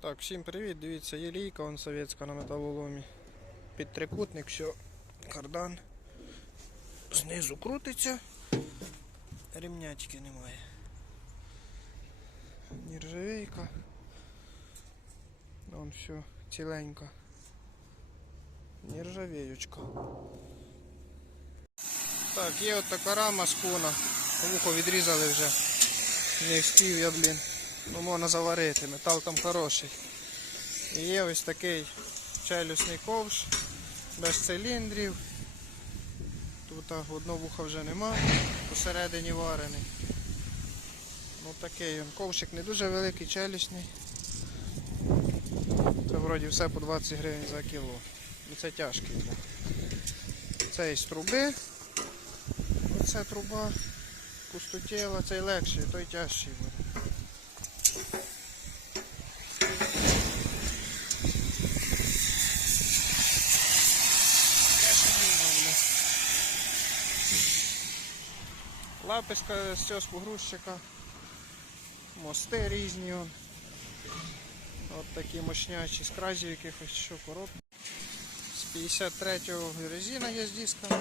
Так, всім привіт, дивіться, є лійка, он совєтська на металоломі. Під трикутник, все, кардан. Знизу крутиться. Ремнячки немає. Нержавейка. Вон все, ціленько. Нержавеючка. Так, є от така рама шкуна. Вухо відрізали вже. Не встиг я, блін. Ну можна заварити, метал там хороший. І є ось такий челюсний ковш без циліндрів. Тут а, одного вуха вже нема, посередині варений. Ну такий він ковшик не дуже великий, челюсний. Це вроді все по 20 гривень за кіло. Ну це тяжкий. Це із труби. Оце труба. Пустотіла, цей легший, той тяжчий буде. Лаписька з цього погрузчика. Мости різні. От такі мощнячі, з якихось що коробки. З 53-го резина є з дисками.